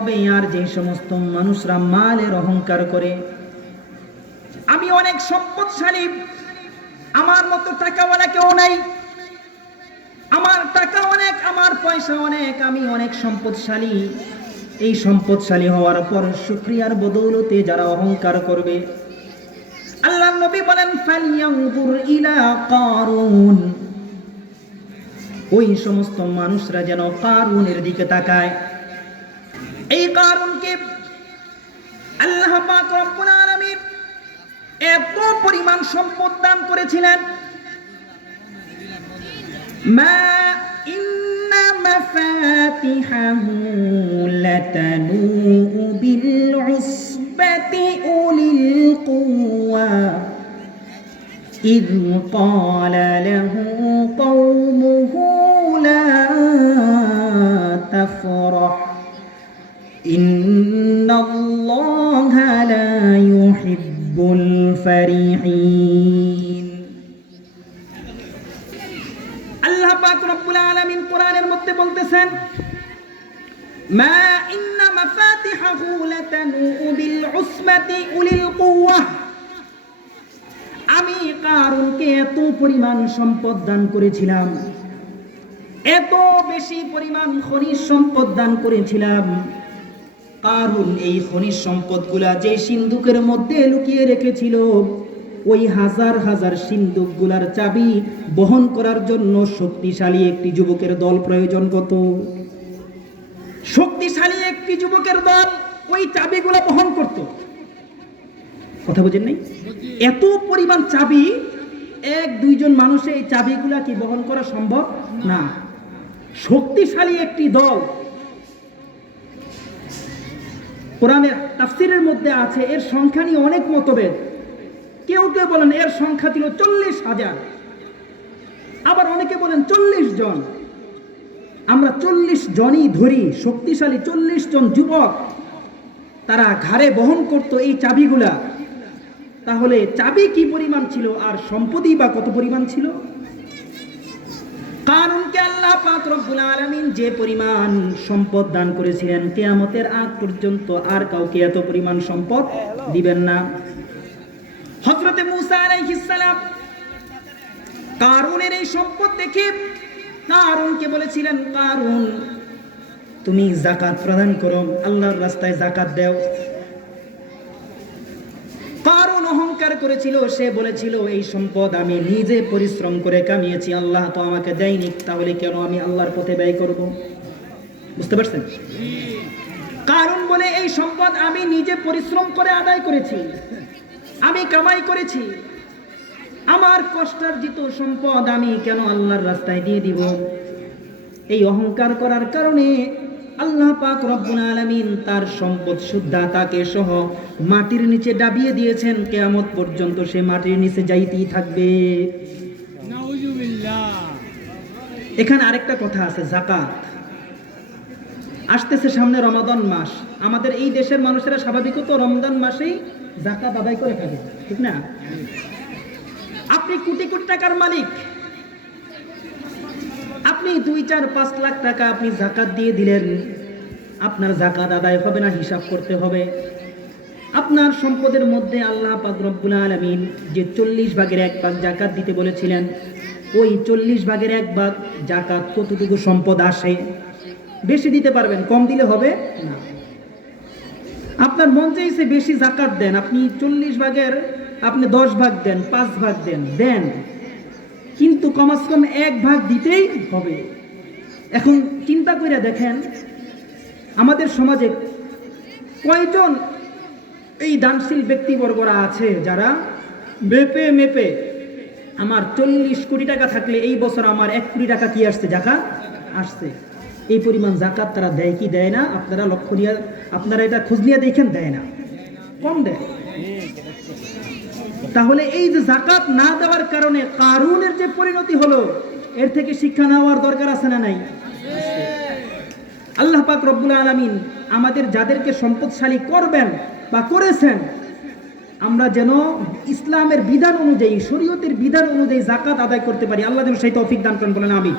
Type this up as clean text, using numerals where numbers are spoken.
আর যে সমস্ত মানুষরা মালের অহংকার করে, আমি অনেক সম্পদশালী, আমার মতো টাকাওয়ালা কেউ নাই, আমার টাকা অনেক, আমার পয়সা অনেক, আমি অনেক সম্পদশালী। এই সম্পদশালী হওয়ার পর শুকরিয়ার বদৌলতে যারা অহংকার করবে, আল্লাহর নবী বলেন ফালিয়ানজুর ইলা কারুন, ওই সমস্ত মানুষরা যেন কারুনের দিকে তাকায়। এই কারুনকে আল্লাহ পাক রব্বুল আলামিন এত পরিমাণ সম্পদ দান করেছিলেন, মা ইন্না মাফাতিহাহু লাতানু বিল উসবাতি উলিল কুওয়া ইয ক্বালা লাহু কওমুহু লা তাফরাহ ইন্নাল্লাহা লা ইউহিব্বুল ফারিহিন। আল্লাহ পাক রব্বুল আলামিন কোরআনের মধ্যে বলতেছেন, মা ইন্না মাফাতিহাহু লাতানু বিল উসবাতি উলিল কুওয়া, আমি কারুনকে এত পরিমাণ সম্পদ দান করেছিলাম, এত বেশি পরিমাণ খনিজ সম্পদ দান করেছিলাম। কারুন এই খনিজ সম্পদগুলা যে সিন্ধুকের মধ্যে লুকিয়ে রেখেছিল, ওই হাজার হাজার সিন্ধুকগুলার চাবি বহন করার জন্য শক্তিশালী একটি যুবকের দল প্রয়োজন। কত শক্তিশালী একটি যুবকের দল ওই চাবিগুলা বহন করত। কথা বুঝেন নাই? এত পরিমাণ চাবি, এক দুইজন মানুষে এই চাবিগুলা কি বহন করা সম্ভব না। শক্তিশালী একটি দল। কোরআনের তাফসীরের মধ্যে আছে এর সংখ্যা নিয়ে অনেক মতভেদ। কেউ কেউ বলেন এর সংখ্যা ছিল 40,000, আবার অনেকে বলেন 40 জন। আমরা 40 জনই ধরি, শক্তিশালী 40 জন যুবক তারা ঘাড়ে বহন করত এই চাবিগুলা। তাহলে চাবি কি পরিমাণ ছিল আর সম্পদই বা কত পরিমাণ ছিল। কারুনকে আল্লাহ পাক রব্বুল আলামিন যে পরিমাণ সম্পদ দান করেছিলেন, কিয়ামতের আগ পর্যন্ত আর কাউকে এত পরিমাণ সম্পদ দিবেন না। হযরতে মূসা আলাইহিস সালাম কারুনের এই সম্পদ দেখে কারুনকে বলেছিলেন, কারুন তুমি যাকাত প্রদান করো, আল্লাহর রাস্তায় যাকাত দাও। কারুন অহংকার করেছিল, সে বলেছিল এই সম্পদ আমি নিজে পরিশ্রম করে কামিয়েছি, আল্লাহ তো আমাকে দেয়নি, তাহলে কেন আমি আল্লাহর পথে ব্যয় করব। বুঝতে পারছেন? কারুন বলে এই সম্পদ আমি নিজে পরিশ্রম করে আদায় করেছি, আমি কামাই করেছি, আমার কষ্টার্জিত সম্পদ আমি কেন আল্লাহর রাস্তায় দিয়ে দিব। এই অহংকার করার কারণে আল্লাহ পাক রব্বুল আলামিন তার সম্পদ সুদ্ধা তাকে সহ মাটির নিচে ডাবিয়ে দিয়েছেন। কিয়ামত পর্যন্ত সে মাটির নিচে যাইতেই থাকবে। এখানে আরেকটা কথা আছে, যাকাত। আসতেছে সামনে রমাদান মাস, আমাদের এই দেশের মানুষেরা স্বাভাবিকত রমজান মাসেই যাকাত আদায় করে থাকে, ঠিক না? আপনি কোটি কোটি টাকার মালিক, আপনি 2-4-5 লাখ টাকা আপনি যাকাত দিয়ে দিলেন, আপনার যাকাত আদায় হবে না, হিসাব করতে হবে। আপনার সম্পদের মধ্যে আল্লাহ পাক রব্বুল আলামিন যে 40 ভাগের 1 ভাগ যাকাত দিতে বলেছিলেন, ওই 40 ভাগের 1 ভাগ যাকাত কতটুকু সম্পদ আসে? বেশি দিতে পারবেন, কম দিলে হবে না। আপনার মন চাইছে বেশি যাকাত দেন, আপনি 40 ভাগের আপনি 10 ভাগ দেন, 5 ভাগ দেন, কিন্তু কমাস কম 1 ভাগ দিতেই হবে। এখন চিন্তা করে দেখেন আমাদের সমাজে কয়জন এই দানশীল ব্যক্তিবর্গরা আছে যারা মেপে আমার 40 কোটি টাকা থাকলে এই বছর আমার 1 কোটি টাকা কি আসছে, যাকাত আসছে। এই পরিমাণ যাকাত তারা দেয় কি দেয় না? আপনারা লক্ষ্য দিয়ে আপনারা এটা খোঁজ নিয়ে দেখেন, দেয় না, কম দেয়। তাহলে এই যে যাকাত না দেওয়ার কারণে কারুনের যে পরিণতি হলো, এর থেকে শিক্ষা নেওয়ার দরকার আছে না নাই? আল্লাহ পাক রব্বুল আলামিন আমাদের যাদেরকে সম্পদশালী করবেন বা করেছেন, আমরা যেন ইসলামের বিধান অনুযায়ী, শরীয়তের বিধান অনুযায়ী যাকাত আদায় করতে পারি। আল্লাহ যেন সেই তৌফিক দান করেন, বলেন আমিন।